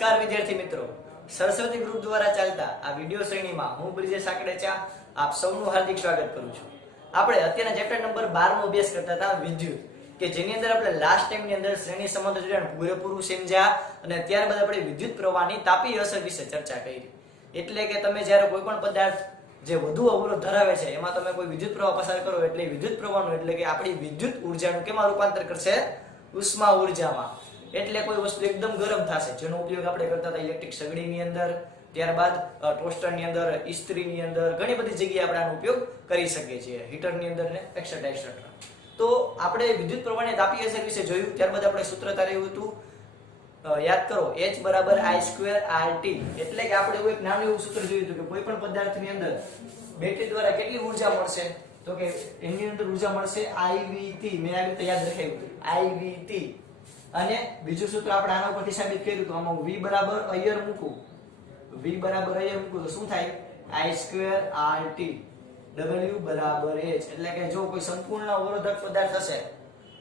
નમસ્કાર વિદ્યાર્થી મિત્રો, સરસ્વતી ગ્રુપ દ્વારા ચાલતા આ વિડિયો શ્રેણીમાં હું બ્રિજેશ સાકડેચા આપ સૌનું હાર્દિક સ્વાગત કરું છું। આપણે અત્યારના ચેપ્ટર નંબર 12 નો અભ્યાસ કરતા હતા વિદ્યુત, કે જેની અંદર આપણે લાસ્ટ ટાઈમ ની અંદર શ્રેણી સંબંધ જોડાણ પૂરેપૂરું સમજ્યા અને ત્યારબાદ આપણે વિદ્યુત પ્રવાહની તાપી અસર વિશે ચર્ચા કરી। એટલે કે તમે જ્યારે કોઈ પણ પદાર્થ જે વધુ અવરોધ ધરાવે છે એમાં તમે કોઈ વિદ્યુત પ્રવાહ પસાર કરો એટલે વિદ્યુત પ્રવાહનું એટલે કે આપણી વિદ્યુત ઉર્જાનું કેમાં રૂપાંતર કરશે? ઉષ્મા ઉર્જામાં। એટલે કોઈ વસ્તુ એકદમ ગરમ થશે જેનો ઉપયોગ આપણે કરતા હતા ઇલેક્ટ્રિક સગડીની અંદર, ત્યારબાદ ટોસ્ટરની અંદર, ઇસ્ત્રીની અંદર, ઘણી બધી જગ્યાએ આપણે આનો ઉપયોગ કરી શકીએ છીએ, હીટરની અંદર ને એક્સેટ્રા એક્સેટ્રા। તો આપણે વિદ્યુત પ્રવાહની તાપીય અસર વિશે જોયું। ત્યારબાદ આપણે સૂત્ર તાર્યું હતું, યાદ કરો, H બરાબર I²RT। એટલે કે આપણે એવું એક નાનું એવું સૂત્ર જોયું હતું કે કોઈ પણ પદાર્થની અંદર બેટરી દ્વારા કેટલી ઉર્જા મળશે, તો કે એની અંદર ઉર્જા મળશે IVT। મેં આ રીતે યાદ રાખ્યું IVT। અને બીજું સૂત્ર આપણે આના પરથી સાબિત કર્યું તો આમાં V બરાબર અહીંયા મૂકું, V બરાબર અહીંયા મૂકું તો શું થાય? I²RT। W બરાબર H। એટલે કે જો કોઈ સંપૂર્ણ અવરોધક પદાર્થ હશે,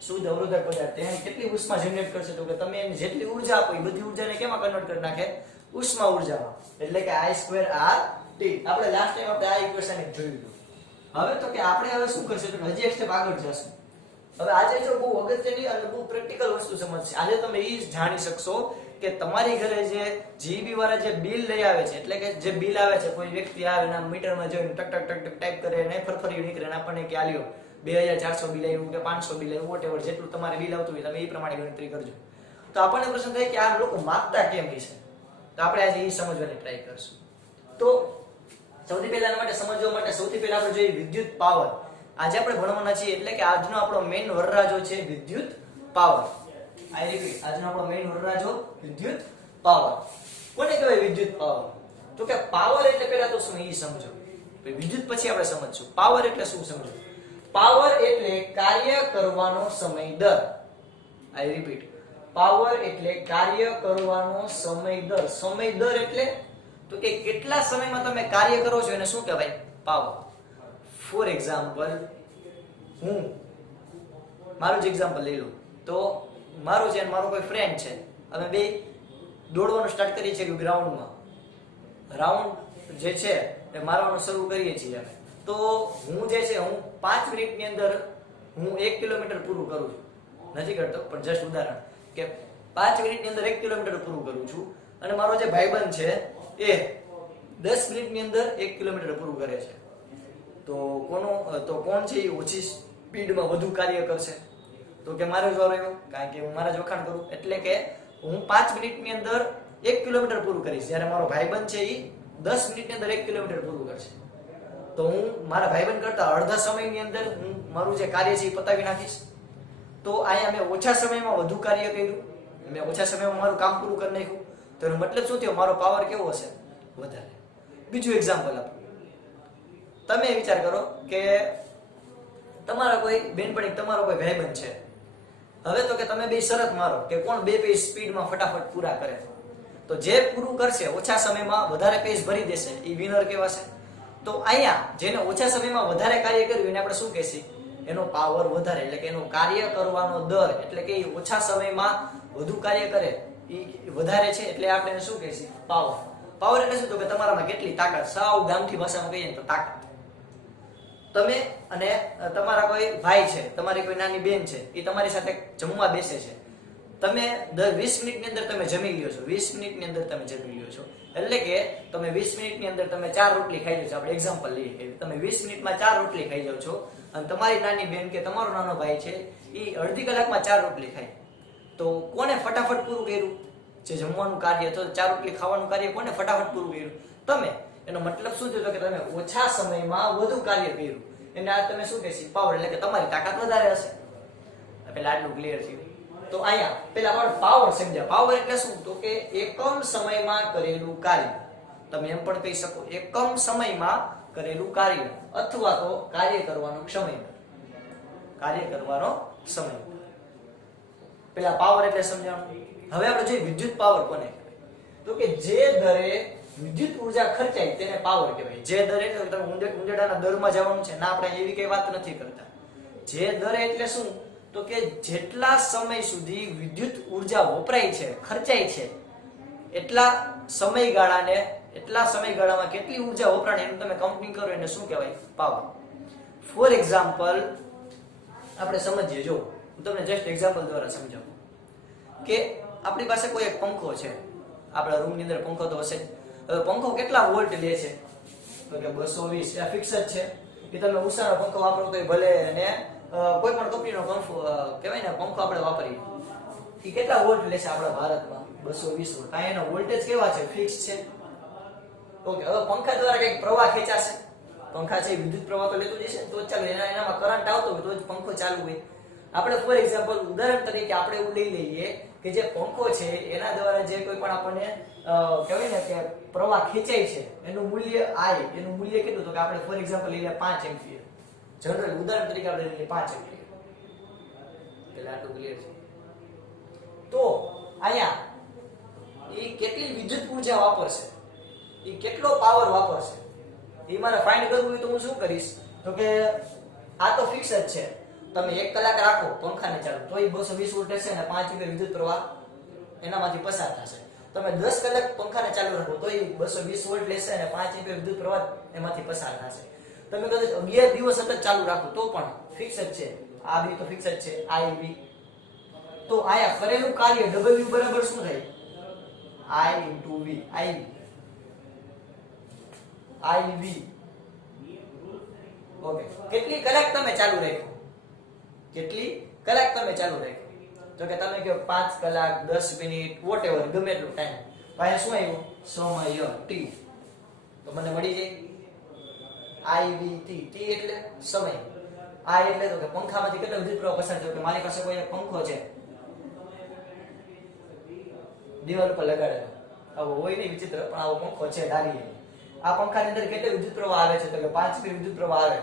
શુદ્ધ અવરોધક પદાર્થ, તેને કેટલી ઉષ્મા જનરેટ કરશે? તો કે તમે એને જેટલી ઉર્જા આપો એ બધી ઉર્જાને કેમાં કન્વર્ટ કરી નાખે? ઉષ્મા ઉર્જામાં। એટલે કે I²RT। આપણે લાસ્ટ ટાઈમ આપણે આ ઇક્વેશન જોયું હતું। હવે તો કે આપણે હવે શું કરશું તો હજી એક સ્ટેપ આગળ જશું। હવે આજે જો બહુ અગત્યની અને બહુ પ્રેક્ટિકલ વસ્તુ સમજશે। આજે તમે એ જાણી શકશો કે તમારી ઘરે જે જીબી વાળા જે બિલ લઈ આવે છે, એટલે કે જે બિલ આવે છે, કોઈ વ્યક્તિ આવે ને મીટરમાં જોઈને ટક ટક ટક ટક ટાઈપ કરે ને ફરફરી નીકળે ને આપણને કે આલ્યો 2400 બિલ આવ્યું કે 500 બિલ આવ્યું, વોટેવર જેટલું તમારે બિલ આવતું હોય તમે એ પ્રમાણે ગણતરી કરજો। તો આપણને પ્રશ્ન થાય કે આ લોકો માપતા કેમ હશે? તો આપણે આજે એ સમજવાની ટ્રાય કરશું। તો સૌથી પહેલા એના માટે સમજવા માટે સૌથી પહેલા આપણે જોઈએ વિદ્યુત પાવર। આજે આપણે ભણવાના છીએ એટલે કે આજનો આપણો મેઇન વરરાજો છે વિદ્યુત પાવર। આઈ રિપીટ, આજનો આપણો મેઇન વરરાજો વિદ્યુત પાવર। કોને કહેવાય વિદ્યુત પાવર? તો કે પાવર એટલે પહેલા તો શું એ સમજો, વિદ્યુત પછી આપણે સમજશું। પાવર એટલે શું સમજો? પાવર એટલે કાર્ય કરવાનો સમય દર। આઈ રિપીટ, પાવર એટલે કાર્ય કરવાનો સમય દર। સમય દર એટલે તો કે કેટલા સમયમાં તમે કાર્ય કરો છો એને શું કહેવાય? પાવર। ફોર એક્ઝામ્પલ, હું મારું જ એક્ઝામ્પલ લઈ લઉં તો મારો છે અને મારો કોઈ ફ્રેન્ડ છે, અમે બે દોડવાનું સ્ટાર્ટ કરીએ છીએ ગ્રાઉન્ડમાં, રાઉન્ડ જે છે એ મારવાનું શરૂ કરીએ છીએ અમે। તો હું જે છે હું 5 મિનિટની અંદર હું 1 કિલોમીટર પૂરું કરું છું, નથી કરતો પણ જસ્ટ ઉદાહરણ કે 5 મિનિટની અંદર 1 કિલોમીટર પૂરું કરું છું, અને મારો જે ભાઈબંધ છે એ 10 મિનિટની અંદર 1 કિલોમીટર પૂરું કરે છે। તો કોણ છે એ ઓછી સ્પીડમાં વધુ કાર્ય કરશે? તો કે મારો જ વારો આવ્યો, કારણ કે હું મારા જ વખાણ કરું। એટલે કે હું 5 મિનિટની અંદર 1 કિલોમીટર પૂરું કરીશ, જ્યારે મારો ભાઈબંધ છે એ 10 મિનિટની અંદર 1 કિલોમીટર પૂરું કરશે। તો હું મારા ભાઈબંધ કરતા અડધા સમયની અંદર હું મારું જે કાર્ય છે એ પતાવી નાખીશ। તો અહીંયા મેં ઓછા સમયમાં વધુ કાર્ય કર્યું, મેં ઓછા સમયમાં મારું કામ પૂરું કરી નાખ્યું। તો એનો મતલબ શું થયો? મારો પાવર કેવો હશે? વધારે। બીજું એક્ઝામ્પલ આપો, તમે વિચાર કરો કે તમારા કોઈ બેનપણી, તમારો કોઈ ભાઈબંધ છે। હવે તો કે તમે બે શરત મારો કે કોણ બે પેજ સ્પીડમાં ફટાફટ પૂરા કરે। તો જે પૂરું કરશે ઓછા સમયમાં વધારે પેજ ભરી દેશે એ વિનર કહેવાશે। તો અહીંયા જેને ઓછા સમયમાં વધારે કાર્ય કર્યું એને આપણે શું કહેશું? એનો પાવર વધારે, એટલે કે એનો કાર્ય કરવાનો દર, એટલે કે ઓછા સમયમાં વધુ કાર્ય કરે એ વધારે છે, એટલે આપણે એને શું કહેશું? પાવર। પાવર એટલે શું? તો કે તમારામાં કેટલી તાકાત, સાવ ગામઠી ભાષામાં કહીએ તો તાકાત। તમે અને તમારા કોઈ ભાઈ છે, તમારી કોઈ નાની બેન છે, એ તમારી સાથે જમવા બેસે છે, તમે 20 મિનિટની અંદર તમે જમી લ્યો છો, 20 મિનિટની અંદર તમે જમી લ્યો છો, એટલે કે તમે 20 મિનિટની અંદર તમે 4 રોટલી ખાઈ લો છો। આપણે એક્ઝામ્પલ લઈએ કે તમે 20 મિનિટમાં 4 રોટલી ખાઈ જાવ છો, અને તમારી નાની બેન કે તમારો નાનો ભાઈ છે એ અડધી કલાકમાં 4 રોટલી ખાય। તો કોને ફટાફટ પૂરું કર્યું? જે જમવાનું કાર્ય, તો 4 રોટલી ખાવાનું કાર્ય કોને ફટાફટ પૂરું કર્યું? તમે। એનો મતલબ શું થયો? કે તમે ઓછા સમયમાં વધુ કાર્ય કર્યું, એને આ તમે શું કહેશો? પાવર। એટલે કે તમારી તાકાત વધારે હશે। પેલા આટલું ક્લિયર થયું। તો અહીંયા પેલા આપણે પાવર સમજ્યા। પાવર એટલે શું? તો કે એકમ સમયમાં કરેલું કાર્ય। તમે એમ પણ કહી શકો એકમ સમયમાં કરેલું કાર્ય, અથવા તો કાર્ય કરવાનો સમય। કાર્ય કરવાનો સમય પેલા પાવર એટલે સમજાણું। હવે આપણે જોઈએ વિદ્યુત પાવર કોને કહેવાય? તો કે જે દરે વિદ્યુત ઉર્જા ખર્ચાય તેને પાવર કહેવાય। જે દરે એટલે તમે ઊંડાડાના દરમાં જવાનું છે ના, આપણે એવી કઈ વાત નથી કરતા। જે દરે એટલે શું? તો કે જેટલા સમય સુધી વિદ્યુત ઉર્જા વપરાય છે, ખર્ચાય છે, એટલા સમયગાળામાં કેટલી ઊર્જા વપરાણી એનું તમે કાઉન્ટિંગ કરો એને શું કહેવાય? પાવર. ફોર એક્ઝામ્પલ આપણે સમજીએ, જો હું તમને જસ્ટ એક્ઝામ્પલ દ્વારા સમજાવું કે આપણી પાસે કોઈ એક પંખો છે, આપણા રૂમની અંદર પંખો તો હશે. હવે પંખો કેટલા વોલ્ટ લે છે? તો કે 220. આ ફિક્સ જ છે કે તમે ઉષાનો પંખો વાપરો તો ભલે, અને કોઈ પણ કંપનીનો પંખો કહેવાય ને પંખો આપણે વાપરીએ એ કેટલા વોલ્ટ લેશે આપણા ભારતમાં? 220 વોલ્ટ. આ એનો વોલ્ટેજ કેવા છે? ફિક્સ છે. ઓકે, હવે પંખા દ્વારા કઈક પ્રવાહ ખેંચાશે. પંખા છે વિદ્યુત પ્રવાહ તો લેતું જશે, તો જ ચાલુ. એનામાં કરંટ આવતો હોય તો જ પંખો ચાલુ હોય. આપણે ફોર એક્ઝામ્પલ ઉદાહરણ તરીકે આપણે એવું લઈ લઈએ કે જે પંખો છે એના દ્વારા જે કોઈ પણ આપણને કહેવાય ને કે પ્રવાહ ખેંચાય છે એનું મૂલ્ય I, એનું મૂલ્ય કેટલું? તો કે આપણે ફોર એક્ઝામ્પલ લઈ લે 5 એમ્પિયર. જનરલ ઉદાહરણ તરીકે આપણે લઈ લઈએ 5 એમ્પિયર. પેલા આટલું ક્લિયર છે. તો અહીંયા એ કેટલી વિદ્યુત ઊર્જા વાપરશે, એ કેટલો પાવર વાપરશે એ મારે ફાઇન્ડ કરવું હોય તો હું શું કરીશ? તો કે આ તો ફિક્સ જ છે. તમે 1 કલાક રાખો પંખાને ચાલુ તો એ 220 વોલ્ટ હશે અને 5 એમ્પિયર વિદ્યુત પ્રવાહ એનામાંથી પસાર થશે. તમે 10 કલાક પંખાને ચાલુ રાખો તો એ 220 વોલ્ટ લેશે અને 5 એમ્પિયર વિદ્યુત પ્રવાહ એમાંથી પસાર થશે. તમે કદાચ 11 દિવસ સતત ચાલુ રાખો તો પણ ફિક્સ જ છે. આ બી તો ફિક્સ જ છે, IV. તો આયા કરેલું કાર્ય W બરાબર શું થાય? I into V. IV. Okay, કેટલી કલાક તમે ચાલુ રાખ્યું? કેટલી કલાક તમે ચાલુ રાખ્યું? તો કે તમે કહો 5 કલાક 10 મિનિટ વોટએવર, ગમે એટલો ટાઈમ. અહીંયા શું આવ્યું? સમય T. તો મને મળી જાય IVT. T એટલે સમય, I એટલે તો કે પંખામાંથી કેટલો વિદ્યુત પ્રવાહ પસાર થયો. કે મારી પાસે કોઈ એક પંખો છે દિવાલ ઉપર લગાડેલો, આવો હોય નહીં વિચિત્ર, પણ આવો પંખો છે ધારીએ. આ પંખાની અંદર કેટલો વિદ્યુત પ્રવાહ આવે છે? તો કે 5 એમ્પિયર વિદ્યુત પ્રવાહ આવે.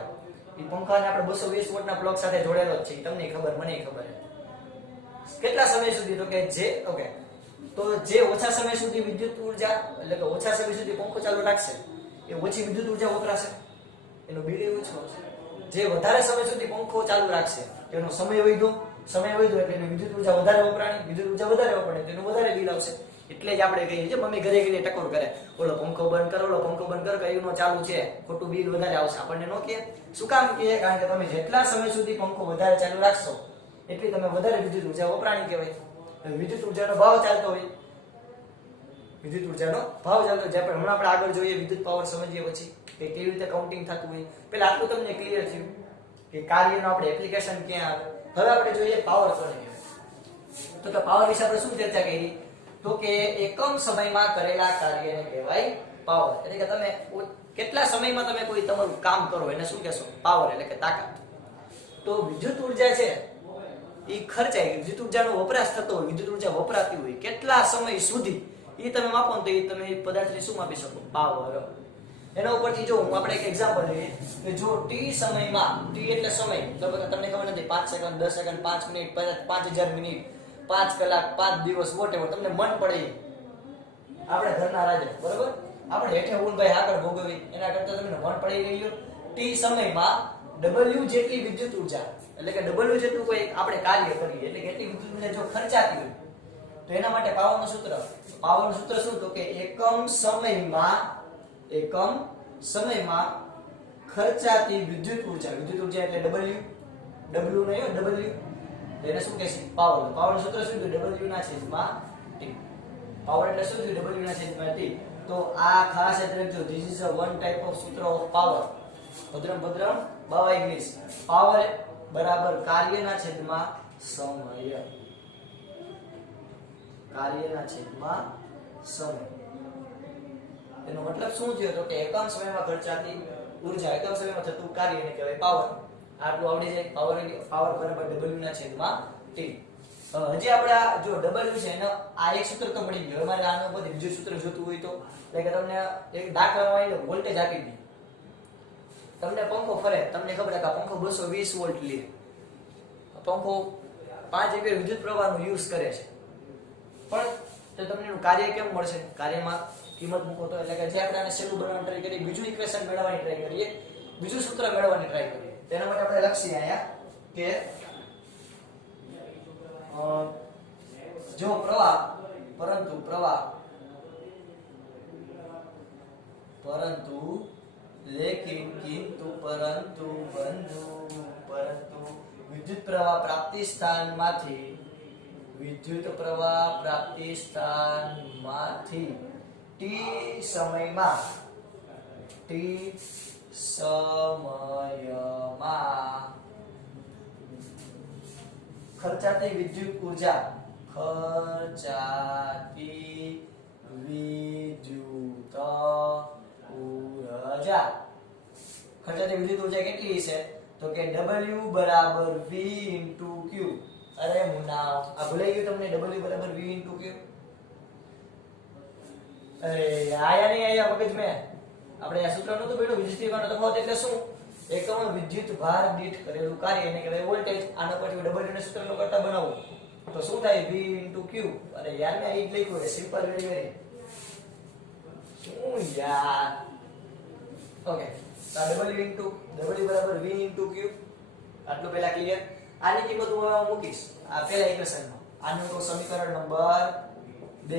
એ પંખાને આપણે 220 વોલ્ટના પ્લગ સાથે જોડેલો જ છે. તમને ખબર, મને ખબર. કેટલા સમય સુધી? તો કે જે ઓકે, તો જે ઓછા સમય સુધી વિદ્યુત ઊર્જા એટલે કે ઓછા સમય સુધી પંખો ચાલુ રાખશે એ ઓછી વિદ્યુત ઊર્જા વપરાશે, એનો બિલ ઓછો હશે. જે વધારે સમય સુધી પંખો ચાલુ રાખશે તેનો સમય વધ્યો એટલે એની વિદ્યુત ઊર્જા વધારે વપરાણી, વિદ્યુત ઊર્જા વધારે વપરાણી તેનું વધારે બિલ આવશે. એટલે જ આપણે કહીએ છીએ મમ્મી ઘરે ઘરે ટકોર કરે, ઓલો પંખો બંધ કરો, ઓલો પંખો બંધ કરો, કયું નો ચાલુ છે, ખોટું બિલ વધારે આવશે. આપણને નો કહે. શું કામ કહે? કારણ કે તમે જેટલા સમય સુધી પંખો વધારે ચાલુ રાખશો એટલી તમે વધારે વિદ્યુત ઊર્જા વપરાણી કહેવાય. વિદ્યુત ઊર્જાનો ભાવ ચાલતો હોય, જે આપણે હમણાં આગળ જોઈએ વિદ્યુત પાવર સમજીએ પછી કે કેવી રીતે કાઉન્ટિંગ થતું હોય. પહેલા આટલું તમને ક્લિયર થયું કે કાર્યનો આપણે એપ્લિકેશન ક્યાં આવે. હવે આપણે જોઈએ પાવર કોને કહેવાય. તો કે પાવર વિશે આપણે શું ચર્ચા કરી? તો કે એકમ સમયમાં કરેલા કાર્યને કહેવાય પાવર. એટલે કે તમે કેટલા સમયમાં તમે કોઈ તમારું કામ કરો એને શું કહેશો? પાવર એટલે કે તાકાત. તો વિદ્યુત ઊર્જા છે એ ખર્ચાય, વિદ્યુત ઊર્જાનો વપરાશ થતો હોય, વિદ્યુત ઊર્જા વપરાતી હોય કેટલા સમય સુધી એ તમે માપો તો એ તમે પદાર્થને શું માપી શકો? પાવર. એના ઉપરથી જો આપણે એક એક્ઝામ્પલ લઈએ કે જો T સમયમાં, T એટલે સમય, તો તમને ખબર નથી 5 સેકન્ડ 10 સેકન્ડ 5 મિનિટ 5000 મિનિટ 5 કલાક 5 દિવસ વોટેવર તમને મન પડે આપણે ઘરના રાજા બરોબર, આપણે હેઠે ઊંભાઈ આગળ ભોગવી એના કરતા તમને મન પડી રહ્યો T સમયમાં W જેટલી વિદ્યુત ઊર્જા એટલે કે W જેટલું કોઈ આપણે કાર્ય કરીએ એટલે કે એટલી વિદ્યુત ઊર્જા જો ખર્ચાતી હોય તો એના માટે પાવરનું સૂત્ર શું? તો કે એકમ સમયમાં ખર્ચાતી વિદ્યુત ઊર્જા એટલે W નહીં W, તો એને શું કહેશે? પાવરનું સૂત્ર શું છે? W ના છેદમાં T. પાવર એટલે શું છે? W ના છેદમાં T. તો આ ખાસ યાદ રાખજો, this is a one type of સૂત્ર ઓફ પાવર. ભદ્રમ બાવા ઇંગ્લિશ. પાવર બરાબર કાર્યના છેદમાં સમય. કાર્યના છેદમાં સમય. એનો મતલબ શું થયો? તો કે એકમ સમયમાં ખર્ચાતી ઊર્જા, એકમ સમયમાં થતું કાર્યને કહેવાય પાવર. આટલું આવડી જાય. પાવર બરાબર W ના છેદમાં T. હજી આપણે જો W છે એનો આ એક સૂત્ર તો મળી ગયું. અમારે આનો ઉપર બીજું સૂત્ર જોતું હોય તો એટલે કે તમને એક દાખલામાં આવીને વોલ્ટેજ આપી દી. તમને પંખો ફરે, તમને ખબર છે કે પંખો 220 વોલ્ટ લે. પંખો 5 એમ્પિયર વિદ્યુત પ્રવાહનો યુઝ કરે છે. પણ તો તમને એનું કાર્ય કેમ મળશે? કાર્યમાં કિંમત મૂકો તો એટલે કે જે આપણે આને સેલું બનાવવાની ટ્રાય કરીએ, બીજું ઇક્વેશન મેળવવાની ટ્રાય કરીએ, બીજું સૂત્ર મેળવવાની ટ્રાય કરીએ. તેના માટે આપણે લખીએ અહીંયા કે જો પ્રવાહ परंतु लेकिन किंतु परंतु बंधु परंतु विद्युत प्रवाह प्राप्ति स्थानमांथी टी समयમાં ખર્ચાતી વિદ્યુત ઉર્જા કેટલી છે તો કે W બરાબર V into Q. અરે મુન્ના આ ભૂલાઈ ગયું તમને W બરાબર V into Q. અરે આયા નહીં આયા મગજ મે આપણે આ સૂત્ર નતું બેઠું વિદ્યુતીકરણનો તફાવત એટલે શું એકમ વિદ્યુત ભાર દીઠ કરેલું કાર્ય એને કહેવાય વોલ્ટેજ આના પરથી W ને સૂત્રનો કરતા બનાવો તો શું થાય V into Q. અરે યાર મેં અહીં લખ્યું છે સિમ્પલ વેરી શું યાર ઓકે તો W બરાબર V into Q આટલું પહેલા ક્લિયર આની કિંમત હું મૂકીશ આ પહેલા ઇક્વેશનમાં આનું તો સમીકરણ નંબર 2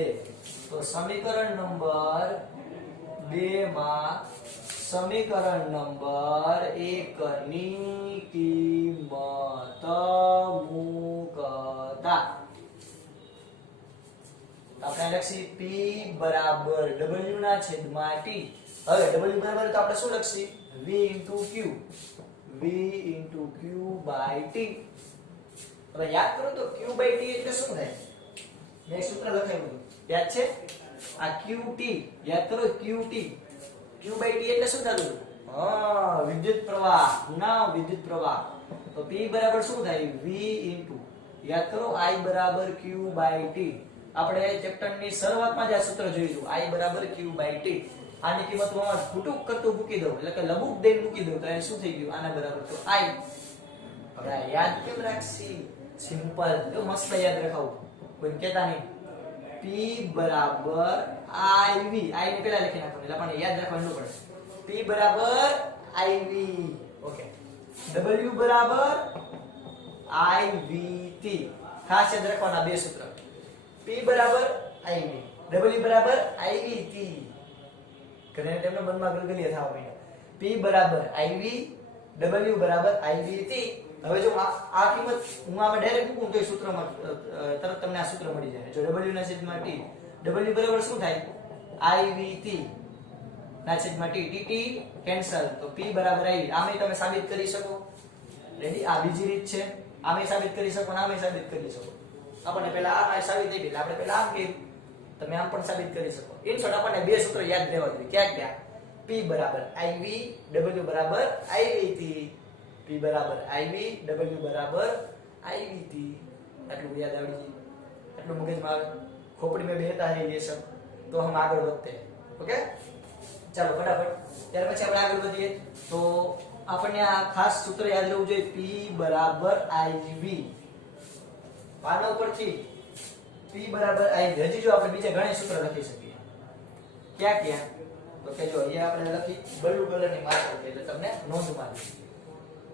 તો સમીકરણ નંબર 2 માં સમીકરણ નંબર 1 ની કિંમત મૂકતા આપણે લખી P બરાબર W ના છેદમાં T. હવે W બરાબર તો આપણે શું લખી V into Q by T. હવે યાદ કરો તો Q by T એટલે શું થાય મેં સૂત્ર લખાવ્યું યાદ છે આ QT યાદ કરો QT Q by T એટલે શું થતું વિદ્યુત પ્રવાહ તો P બરાબર શું થાય V into યાદ કરો I બરાબર Q by T. આપણે ચેપ્ટરની શરૂઆતમાં જ આ સૂત્ર જોયું I બરાબર Q by T. આની કિંમત હું ફૂટુક કરતું મૂકી દઉં એટલે કે લઘુક દઈને મૂકી દઉં તો એ શું થઈ ગયું આના બરાબર તો I. હવે યાદ કેમ રાખશી સિમ્પલ જો મસ્ત યાદ રખાવું કોઈ કહેતા નહીં P બરાબર IV I ને પહેલા લખી નાખો એટલે આપણને યાદ રાખવાનું પડે P બરાબર IV ઓકે W બરાબર IVT ખાસ યાદ રાખવાના બે સૂત્ર P બરાબર IV W બરાબર IVT કરીને તેમના મનમાં ગલગલિયા થવા માંડ્યા P બરાબર IV W બરાબર IVT. હવે જો આ કિંમત હું આમાં ડાયરેક્ટ મૂકું તો સૂત્રમાં તરત તમને આ સૂત્ર મળી જાય જો W ના છેદમાં T W બરાબર શું થાય IVT ના છેદમાં T TT કેન્સલ તો P બરાબર IV આમે તમે સાબિત કરી શકો રેડી આ બીજી રીત છે આમે સાબિત કરી શકો અને આમે સાબિત કરી શકો આપણને પહેલા આ સાબિત થઈ ગઈ આપણે પહેલા આમ કર્યું તમે આમ પણ સાબિત કરી શકો ઇન શોર્ટ આપણને બે સૂત્ર યાદ રહેવા જોઈએ ક્યાં P બરાબર IV W બરાબર IVT P બરાબર IV W બરાબર IVT આટલું યાદ આવડી ગયું આટલું મગજમાં આવે खोपड़ी में बेहता है ये सब तो हम आगे बढ़ते हैं ओके चलो फटाफट ત્યાર પછી આપણે આગળ વધીએ તો આપણને આ ખાસ સૂત્ર યાદ રહેવું જોઈએ P બરાબર IV પાના ઉપરથી P બરાબર IV હજી જો આપણે બીજા ઘણા સૂત્ર લખી શકીએ ક્યાં તો કે જો અહીંયા આપણે લખી બ્લુ કલરની માર્કર એટલે તમને નોંધમાં આવે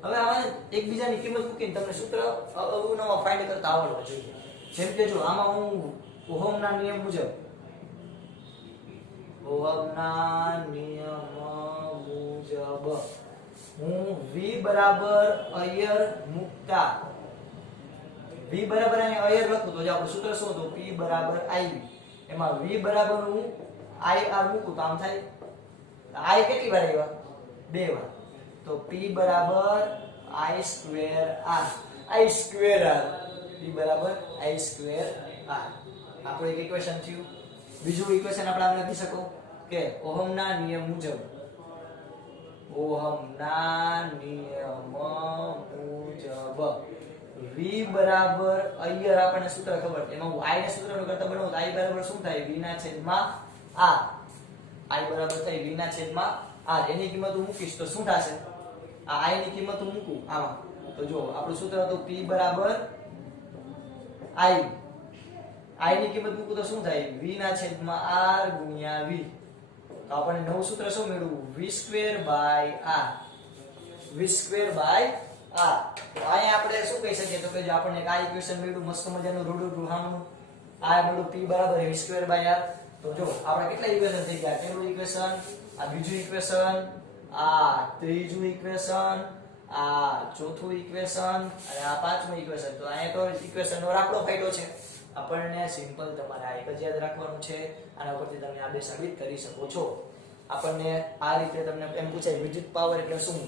હવે આમાં એકબીજાની કિંમત મૂકીને તમને સૂત્ર અવનવા ફાઇન્ડ કરતા આવડવા જોઈએ જેમ કે જો આમાં હું ઓહમના નિયમ મુજબ હું V બરાબર અયર મુકતા V બરાબર અને અયર લખું તો આપણું સૂત્ર શું હતું P બરાબર IV એમાં V બરાબર હું IR મૂકું તો આમ થાય I કેટલી વાર આવ્યા બે વાર તો P બરાબર I સ્ક્વેર R P બરાબર I સ્ક્વેર R આપણું એક ઇક્વેશન થયું બીજું ઇક્વેશન આપણે આમ લખી શકો કે ઓહમના નિયમ મુજબ V બરાબર અયર આપણને સૂત્ર ખબર છે એમાં I ને સૂત્રનો કરતા બનાવું તો I બરાબર શું થાય V ના છેદમાં R I બરાબર થાય V ના છેદમાં R એની કિંમત હું મૂકીશ તો શું થશે આ I ની કિંમત હું મૂકું આમાં તો જો આપણું સૂત્ર હતું P બરાબર I ની કિંમત મૂકું તો શું થાય V ના છેદમાં R ગુણ્યા V તો આપણને નવું સૂત્ર શું મળ્યું V સ્ક્વેર બાય R તો અહીંયા આપણે શું કહી શકીએ તો કે જો આપણને આ ઇક્વેશન મળ્યું મસ્ત મજાનું રૂડું રૂહાનું આ મળ્યું P બરાબર V સ્ક્વેર બાય R તો જો આપણે કેટલા ઇક્વેશન થઈ ગયા? પહેલું ઇક્વેશન, આ બીજું ઇક્વેશન, આ ત્રીજું ઇક્વેશન, આ ચોથું ઇક્વેશન અને આ પાંચમું ઇક્વેશન. તો અહીંયા તો ઇક્વેશનનો રાફડો ફાટ્યો છે. આપણને સિમ્પલ તમારે આ એક જ યાદ રાખવાનું છે. આના ઉપરથી તમે આ બે સાબિત કરી શકો છો. આપણને આ રીતે તમને એમ પૂછાય વિદ્યુત પાવર એટલે શું,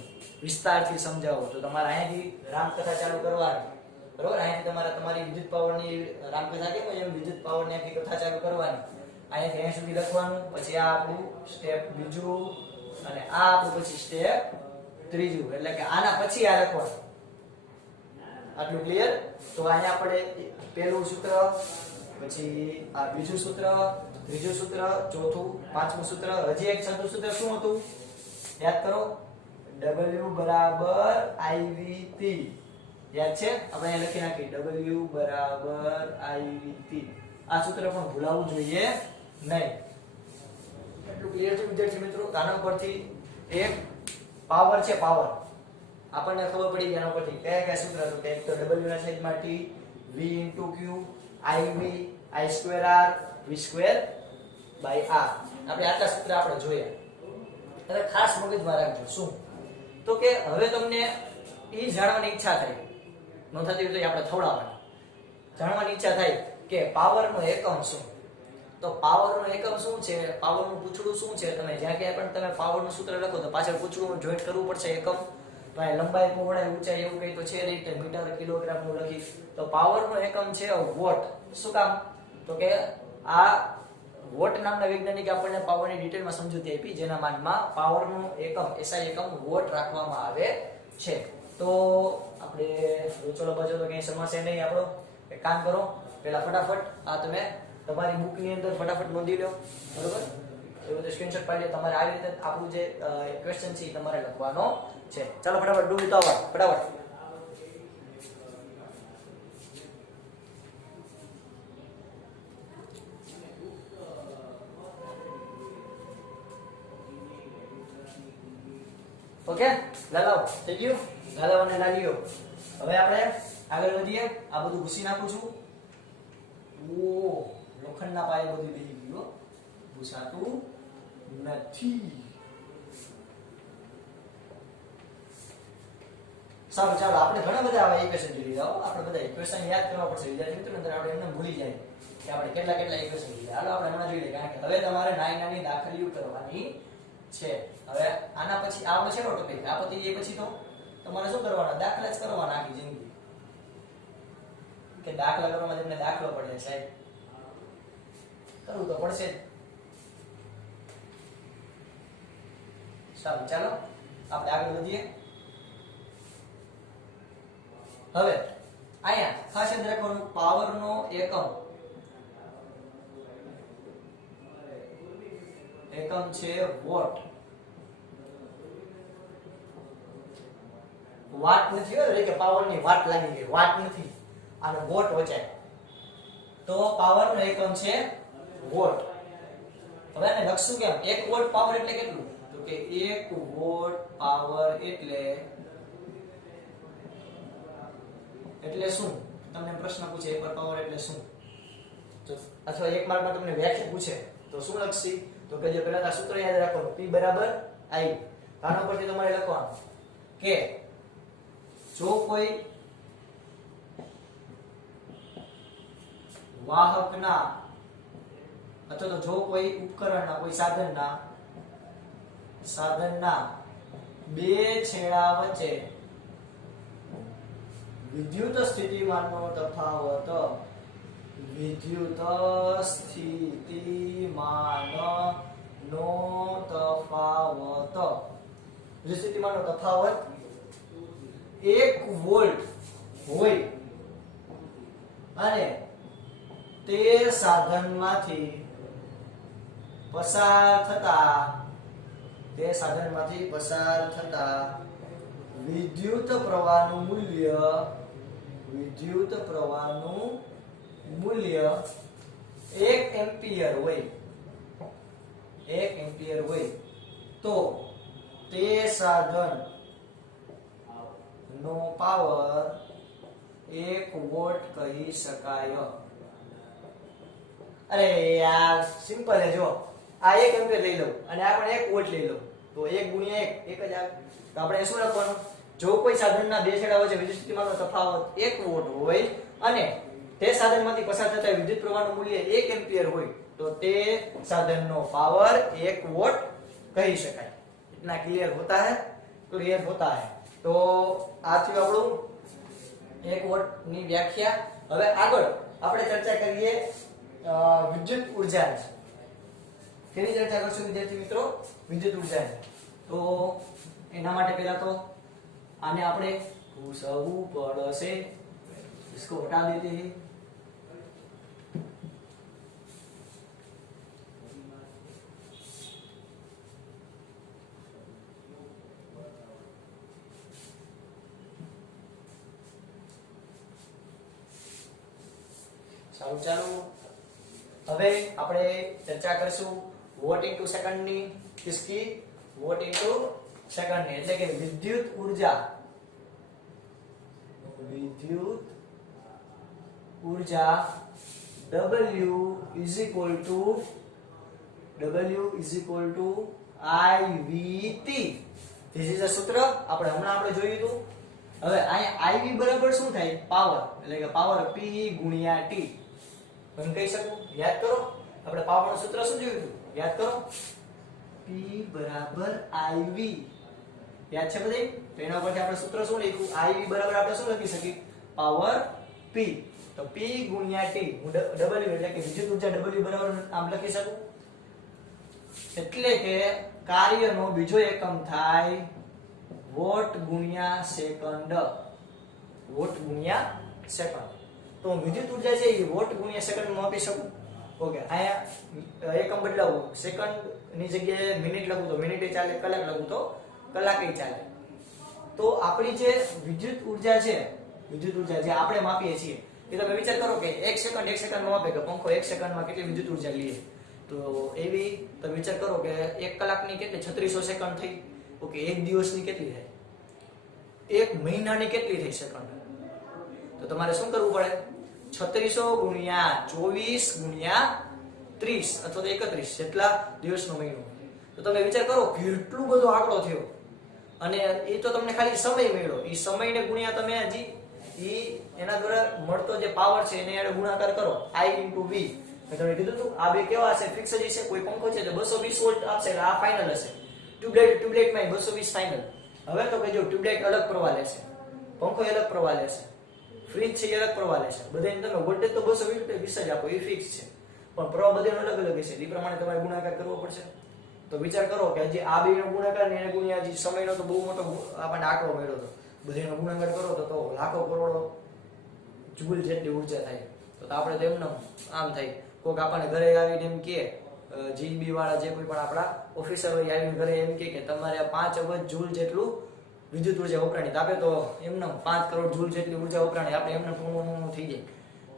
વિસ્તારથી સમજાવો. તો તમારે અહીંયાથી રામકથા ચાલુ કરવાની, બરોબર? અહીંયાથી તમારે તમારી વિદ્યુત પાવરની રામકથા કેમ હોય એમ વિદ્યુત પાવરની આખી કથા ચાલુ કરવાની. અહીંયાથી અહીં સુધી લખવાનું, પછી આ આપણું સ્ટેપ બીજું અને આ આપણું પછી સ્ટેપ ત્રીજું, એટલે કે આના પછી આ લખવાનું. આટલું ક્લિયર? તો અહીંયા આપણે પહેલું સૂત્ર, પછી આ બીજું સૂત્ર, ત્રીજું સૂત્ર, ચોથું, પાંચમું સૂત્ર, હજી એક છઠ્ઠું સૂત્ર શું હતું યાદ કરો? W બરાબર IVT. યાદ છે? આપણે અહીં લખી નાખી W બરાબર IVT. આ સૂત્ર પણ ભૂલાવવું જોઈએ નહીં. એટલું ક્લિયર છે વિદ્યાર્થી મિત્રો? આના પરથી એક પાવર છે, પાવર આપણને ખબર પડી ગયા. એના પરથી કયા કયા સૂત્ર હતું? એક તો W ના છેદમાં T, V * Q, IV, I2R, V2/R. આપણે આટલા સૂત્ર આપણે જોયા. હવે ખાસ મગજમાં રાખજો શું? તો કે હવે તમને એ જાણવાની ઈચ્છા થાય, ન થતી હોય તો આપણે થોડાવાના જાણવાની ઈચ્છા થાય કે પાવરનો એકમ શું. તો પાવરનો એકમ શું છે, પાવરનું પૂછડું શું છે? તમે જ્યાં ક્યાંય પણ તમે પાવરનું સૂત્ર લખો તો પાછળ પૂછડું જોઈન્ટ કરવું પડશે એકમ. તો આ લંબાઈ, પહોળાઈ, ઊંચાઈ એવું કંઈ તો છે નહીં, મીટર, કિલોગ્રામ નું લખી. તો પાવરનો એકમ છે વોટ. શું કામ? તો કે આ વોટ નામના વૈજ્ઞાનિકે આપણને પાવરની ડિટેલમાં સમજૂતી આપી, જેના માનમાં પાવરનો એકમ SI એકમ વોટ રાખવામાં આવે છે. તો આપણે ચલો બાજુ તો કઈ સમસ્યા નહીં. આપણો એક કામ કરો, પહેલા ફટાફટ આ તમે તમારી બુકની અંદર ફટાફટ નોંધી લો, બરોબર? એવું તો સ્ક્રીનશોટ પાડી લો. તમારે આવી રીતે આપણું જે ક્વેશ્ચન છે એ તમારે લખવાનો છે. ચાલો ફટાફટ ડૂ ઉતાવળ, ફટાફટ. ઓકે, લાલાવ થઈ ગયું? લાલાવ અને લાલીઓ. હવે આપણે આગળ વધીએ. આ બધું ઘૂસી નાખું છું. ઓ લોખંડના પાયે બધું બેસી ગયું, ઘૂસાતું નથી. સારું, ચાલો આપણે ઘણા બધા આવા ઇક્વેશન જોઈ લીધા. આપણે બધા ઇક્વેશન યાદ કરવા પડશે વિદ્યાર્થી મિત્રો, નહીતર આપણે એમને ભૂલી જાય કે આપણે કેટલા કેટલા ઇક્વેશન લીધા. હાલો આપણે હમણાં જોઈ લઈએ, કારણ કે હવે તમારે નાની નાની દાખલીઓ કરવાની છે. હવે આના પછી આ છે ટોપિક, આ પછી એ પછી તો તમારે શું કરવાના? દાખલા જ કરવાના આખી જિંદગી. કે દાખલા કરવામાં તમને દાખલો પડે સાહેબ, કરવું તો પડશે જ. સારું, ચાલો આપણે આગળ વધીએ. હવે અહીંયા ખાસ યાદ રાખવાનું, પાવરનો એકમ છે વોટ. વાટ નથી હોય કે પાવરની વાટ લાગી ગઈ, વાટ નથી, આનો વોટ વચાય. તો પાવરનો એકમ છે વોટ. હવે આને લખશું કેમ? 1 વોટ પાવર એટલે કેટલું? તો કે 1 વોટ પાવર એટલે શું? તમને પ્રશ્ન પૂછે 1 પાવર એટલે શું, અથવા 1 માર્કમાં તમને વ્યાખ્યા પૂછે તો શું લખશી? તો કે જે પહેલા આ સૂત્ર યાદ રાખવાનું, P બરાબર I. આના પરથી તમારે લખવાનું કે જો કોઈ વાહકના અથવા તો જો કોઈ ઉપકરણના, કોઈ સાધનના બે છેડા વચ્ચે વિદ્યુત સ્થિતિમાનનો તફાવત સ્થિતિમાનનો તફાવત 1 વોલ્ટ હોય અને તે સાધનમાંથી પસાર થતા વિદ્યુત પ્રવાહનું મૂલ્ય 1 એમ્પિયર હોય તો તે સાધન નો પાવર 1 વોટ કહી શકાય. અરે યાર સિમ્પલ છે જો આ 1 એમ્પિયર લઈ લઉં અને આ પણ 1 વોટ લઈ લઉં તો 1 ગુણ્યા 1 1 જ આવે તો આપણે શું લખવાનું જો કોઈ સાધનના બે છેડા વચ્ચે વિદ્યુત સ્થિતિમાનનો તફાવત 1 વોટ હોય અને તે સાધનમાંથી પસાર થતા વિદ્યુત પ્રવાહનું મૂલ્ય 1 એમ્પિયર હોય તો તે સાધનનો પાવર 1 વોટ કહી શકાય इतना क्लियर होता है क्लियर होता है तो આ થયું આપણું 1 વોટ ની વ્યાખ્યા હવે આગળ આપણે ચર્ચા કરીએ વિદ્યુત ઉર્જાની કેની ચર્ચા કરશું વિદ્યાર્થી મિત્રો વિદ્યુત ઉર્જાની તો એના માટે પહેલા તો આને આપણે ભૂસવું પડશે इसको हटा देते हैं ચાલો ચાલો હવે આપણે ચર્ચા કરીશું વોટ ઇન્ટુ સેકન્ડ ની કિસકી વોટ ઇન્ટુ સેકન્ડ ની એટલે કે વિદ્યુત ઉર્જા W is equal to IVT this is a સૂત્ર આપણે જોયું હતું હવે અહીંયા IV બરાબર શું થાય પાવર એટલે કે પાવર P ગુણ્યા T હું કહી શકું યાદ કરો આપણે પાવરનું સૂત્ર શું જોયું હતું યાદ કરો P બરાબર IV યાદ છે બધે તો એના પરથી આપણે સૂત્ર શું લખ્યું IV બરાબર આપણે શું લખી શકીએ પાવર P તો P ગુણ્યા T હું W એટલે કે વિદ્યુત ઉર્જા W બરાબર આમ લખી શકું એટલે કે કાર્યનો બીજો એકમ થાય વોટ ગુણ્યા સેકન્ડ તો વિદ્યુત ઉર્જા છે એ વોટ ગુણ્યા સેકન્ડ માં આપી શકું ઓકે આયા એકમ બદલાવું સેકન્ડ ની જગ્યાએ મિનિટ લખું તો મિનિટે ચાલે કલાક લખું તો કલાકે ચાલે તો આપણી જે વિદ્યુત ઉર્જા જે આપણે માપીએ છીએ એ તમે વિચાર કરો કે 1 સેકન્ડ માં માપે કે પંખો 1 સેકન્ડમાં કેટલી વિદ્યુત ઉર્જા લે તો એવી તમે વિચાર કરો કે 1 કલાકની કેટલી 3600 સેકન્ડ થઈ ઓકે એક દિવસની કેટલી થાય એક મહિનાની કેટલી થઈ સેકન્ડ તો તમારે શું કરવું પડે 3600 ગુણ્યા 24 ગુણ્યા 30 અથવા તો 31 જેટલા દિવસનો મહિનો તો તમે વિચાર કરો કેટલું બધો આંકડો થયો અને એ તો તમને ખાલી સમય મળ્યો એ સમયને ગુણ્યા તમે હજી એના દ્વારા મળતો જે પાવર છે એને આડે ગુણાકાર કરો I * V મેં તમને કીધું હતું આ બે કેવા હશે ફિક્સ જ છે કોઈ પંખો છે તો 220 વોલ્ટ આપશે એટલે આ ફાઇનલ હશે ટ્યુબલાઇટ માં 220 ફાઇનલ હવે તો કે જો ટ્યુબલાઇટ અલગ પ્રવાહ લેશે પંખો અલગ પ્રવાહ લેશે ફ્રીજ છે અલગ પ્રવાહ લેશે બધાને તમે વોલ્ટેજ તો 220 જ આપો એ ફિક્સ છે પણ પ્રવાહ બધાનો અલગ અલગ હશે એ પ્રમાણે તમારે ગુણાકાર કરવો પડશે તો વિચાર કરો કે હજી આ બેનો ગુણાકાર ને એને ગુણ્યા હજી સમયનો તો બહુ મોટો આપણને આંકડો મળ્યો હતો બધાનો ગુણાકાર કરો તો લાખો કરોડો જૂલ જેટલી ઉર્જા થાય તો આપણે તો એમને આમ થાય કોઈક આપણને ઘરે આવીને એમ કે જીબી વાળા જે કોઈ પણ આપણા ઓફિસર હોય આવીને ઘરે એમ કે તમારે 5 અબજ જૂલ જેટલું વિદ્યુત ઉર્જા વપરાણી આપે તો એમને 5 કરોડ જૂલ જેટલી ઉર્જા વપરાણી આપણે એમને પૂર્ણ થઈ જાય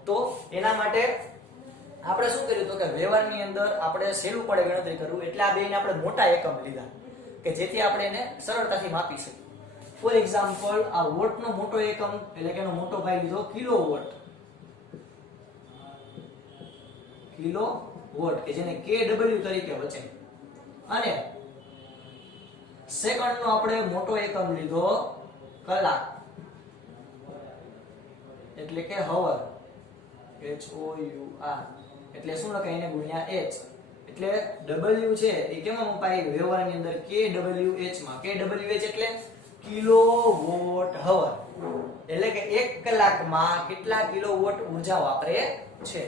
તો એના માટે આપણે શું કર્યું તો કે વ્યવહારની અંદર આપણે સહેલું પડે ગણતરી કરવું એટલે આ બેને આપણે મોટા એકમ લીધા કે જેથી આપણે એને સરળતાથી માપી શકીએ ફોર એક્ઝામ્પલ આ વોટનો મોટો એકમ એટલે કે એનો મોટો ભાગ લીધો કિલોવોટ કે જેને kW તરીકે વચે અને સેકન્ડનો આપણે મોટો એકમ લીધો કલાક એટલે કે હવર HOUR એટલે શું લખાય એને ગુણ્યા h એટલે W છે એ કેમાં મપાય વ્યવહારની અંદર kWh માં kWh એટલે કિલોવોટ હવર એટલે કે 1 કલાકમાં કેટલા કિલોવોટ ઉર્જા વાપરે છે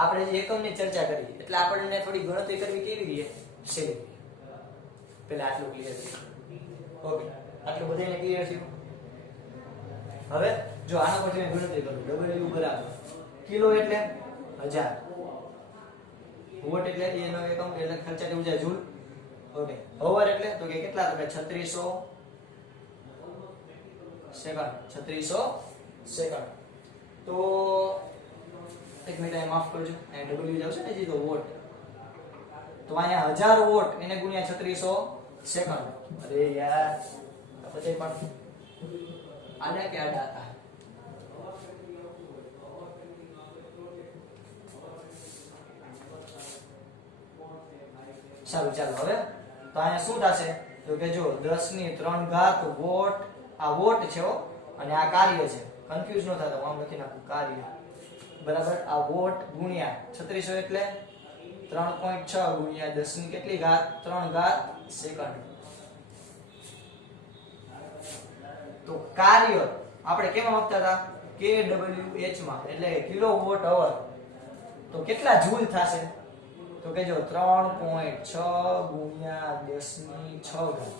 આપણે જે એકમની ચર્ચા કરી એટલે આપણને થોડી ગણતરી કરવી કેવી રીતે સહેલી પહેલા આટલું ક્લિયર છે ઓકે આટલું બધાને ક્લિયર છે હવે જો આના પરથી મેં ગણતરી કરું W બરાબર કિલો એટલે 1000 વોટ એટલે એનો એકમ એટલે ખર્ચાની ઉર્જા જૂલ ઓકે હવર એટલે તો કે કેટલા તો કે 3600 સેકન્ડ તો એક મિનિટ અહીં માફ કરજો અહીં W આવશે ને જી તો વોટ તો અહીંયા 1000 વોટ એને ગુણ્યા 3600 સેકન્ડ અરે યાર પછી પણ આને કે આડા હતા ચાલો હવે તો અહીંયા શું થશે તો કે જો 10 ની 3 ઘાત વોટ, આ વોટ છે હો અને આ કાર્ય છે, કન્ફ્યુઝ ન થતા, હું આમ લખી નાખું કાર્ય બરાબર. આ વોટ ગુણ્યા 3600 એટલે 3.6 ગુણ્યા 10 ની કેટલી ઘાત 3 ઘાત સેકન્ડ. તો કાર્ય આપણે કેમાં આપતા હતા kWh માં, એટલે કિલોવોટ અવર. તો કેટલા જૂલ થશે તો કે જો 3.6 ગુણ્યા 10 ની 6 ઘાત,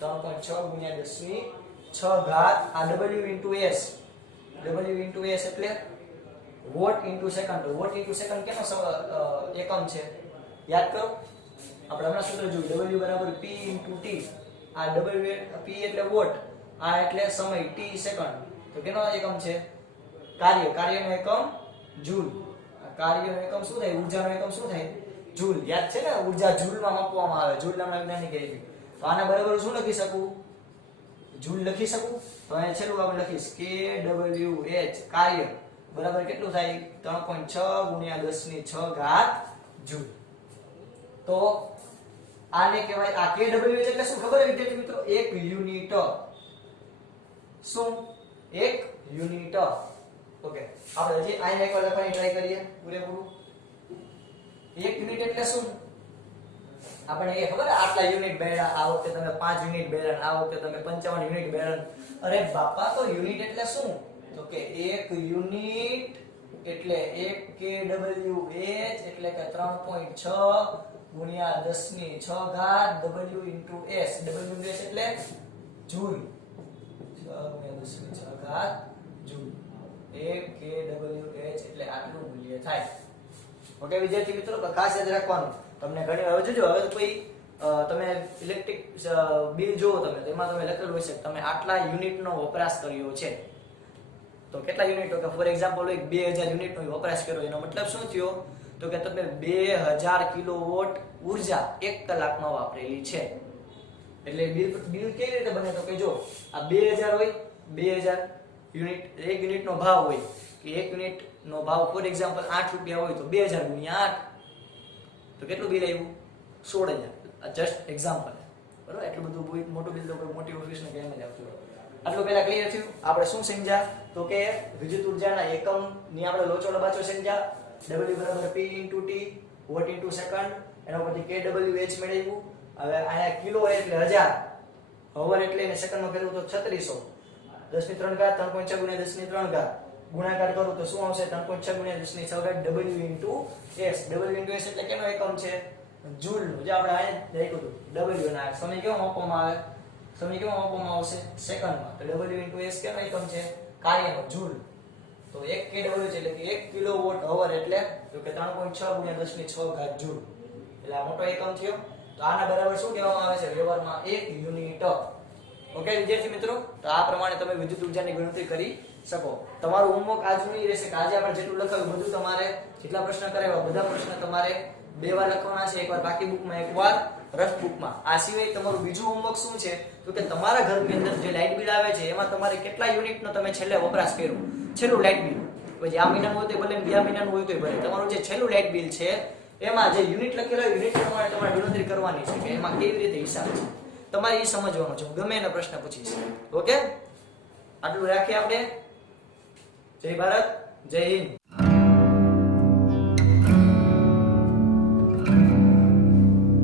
3.6 ગુણ્યા 10 ની 6 ઘાત. આ W into S, W into S એટલે watt into second. Watt into second કેનો એકમ છે યાદ કરો, આપણે હમણાં સૂત્ર જોયું, W બરાબર P into T. આ W P એટલે વોટ, આ એટલે સમય, T સેકન્ડ. તો કેનો એકમ છે કાર્યનો એકમ જૂલ. કાર્યનો એકમ શું થાય, ઊર્જાનો એકમ શું થાય જૂલ. યાદ છે ને, ઊર્જા જૂલમાં માપવામાં આવે, જૂલ નામના વિજ્ઞાની કહે છે. તો આના બરાબર શું લખી શકું, જૂલ લખી શકું. તો અહીંયા છેલ્લું આપણે લખીશ kWh કાર્ય બરાબર કેટલું થાય 3.6 ગુણ્યા 10 ની 6 ઘાત જૂલ. તો આને કહેવાય, આ kWh એટલે શું ખબર છે વિદ્યાર્થી મિત્રો, એક યુનિટ. શું, એક યુનિટ. ઓકે, આપણે હજી આને એકવાર લખવાની ટ્રાય કરીએ પૂરેપૂરું. એક યુનિટ એટલે શું, આપણે એ ખબર આટલા યુનિટ બેડા, આ વખતે તમે 5 યુનિટ બેડા, આ વખતે તમે 55 યુનિટ બેડા. અરે બાપા, તો યુનિટ એટલે શું, તો કે એક યુનિટ એટલે 1 kWh એટલે કે 3.6 ગુણ્યા 10 ની 6 ઘાત W into S. W into S એટલે જૂલ, 6 ગુણ્યા 10 ની 6 ઘાત જૂલ. 1 kWh એટલે આટલું મૂલ્ય થાય. ઓકે વિદ્યાર્થી મિત્રો, તો ખાસ યાદ રાખવાનું. તમને ઘણી હવે જોજો, હવે કોઈ તમે ઇલેક્ટ્રિક બિલ જોવો તમે, તેમાં તમે લખેલું હશે તમે આટલા યુનિટનો વપરાશ કર્યો છે. તો કેટલા યુનિટ, તો કે ફોર એક્ઝામ્પલ 2000 યુનિટનો વપરાશ કર્યો, એનો મતલબ શું થયો તો કે તમે 2000 કિલોવોટ ઊર્જા 1 કલાકમાં વાપરેલી છે. એટલે બિલ કેવી રીતે બને, તો કે જો આ 2000 હોય, 2000 યુનિટ, એક યુનિટનો ભાવ હોય કે એક યુનિટનો ભાવ ફોર એક્ઝામ્પલ 8 રૂપિયા હોય, તો 2000 ગુણ્યા 8 તો કેટલું બિલ આવ્યું 16000. જસ્ટ એક્ઝામ્પલ બરોબર. એટલું બધું મોટું બિલ તો કોઈ મોટી ઓફિસને કેમ જ આવતું હોય. આટલું પહેલા ક્લિયર થયું. આપણે શું સમજ્યા તો કે વિદ્યુત ઊર્જાના એકમની આપણે લોચો લબાચો સમજ્યા. W બરાબર P into T, watt into second, એના પરથી kWh મેળવ્યું. હવે આયા કિલો એટલે 1000, અવર એટલે એને સેકન્ડમાં ફેરવું તો 3600, 10 ની 3 ઘાત 3.6 ગુણ્યા 10 ની 3 ઘાત, ગુણાકાર કરું તો શું આવશે 3.6 ગુણ્યા 10 ની 6 ઘાત W into S. W into S એટલે કેનો એકમ છે જૂલનો. જે આપણે અહીંયા લખ્યું હતું W ના સમય કેવો માપવામાં આવે, સમય કેવો માપવામાં આવશે સેકન્ડમાં. તો W into S કેનો એકમ છે કાર્યનો જૂલ. તો 1 kWh એટલે કે 1 કિલોવોટ અવર એટલે તો કે 3.6 ગુણ્યા 10 ની 6 ઘાત જૂલ. એટલે આ મોટો એકમ થયો. તો આના બરાબર શું કહેવામાં આવે છે વ્યવહારમાં 1 યુનિટ. ઓકે વિદ્યાર્થી મિત્રો, તો આ પ્રમાણે તમે વિદ્યુત ઊર્જાની ગણતરી કરી શકો. તમારું હોમવર્ક આજનું એ રહેશે કે આજે આપણે જેટલું લખાવ્યું બધું તમારે જેટલા પ્રશ્ન કરાવ્યા બધા પ્રશ્ન તમારે 2 વાર લખવાના છે, એકવાર બાકી બુકમાં, એકવાર રફ બુકમાં. આ સિવાય તમારું બીજું હોમવર્ક શું છે તો કે તમારા ઘરની અંદર જે લાઇટ બિલ આવે છે એમાં તમારે કેટલા યુનિટનો તમે છેલ્લે વપરાશ કર્યો, છેલ્લું લાઇટ બિલ. પછી આ મહિનાનું હોય તો ભલે, બીજા મહિનાનું હોય તો ભલે, તમારું જે છેલ્લું લાઇટ બિલ છે એમાં જે યુનિટ લખેલા યુનિટ પ્રમાણે તમારે ગણતરી કરવાની છે કે એમાં કેવી રીતે હિસાબ છે તમારે એ સમજવાનું છે. ગમે એનો પ્રશ્ન પૂછીશ. ઓકે, આટલું રાખીએ આપણે. જય ભારત, જય હિન્દ.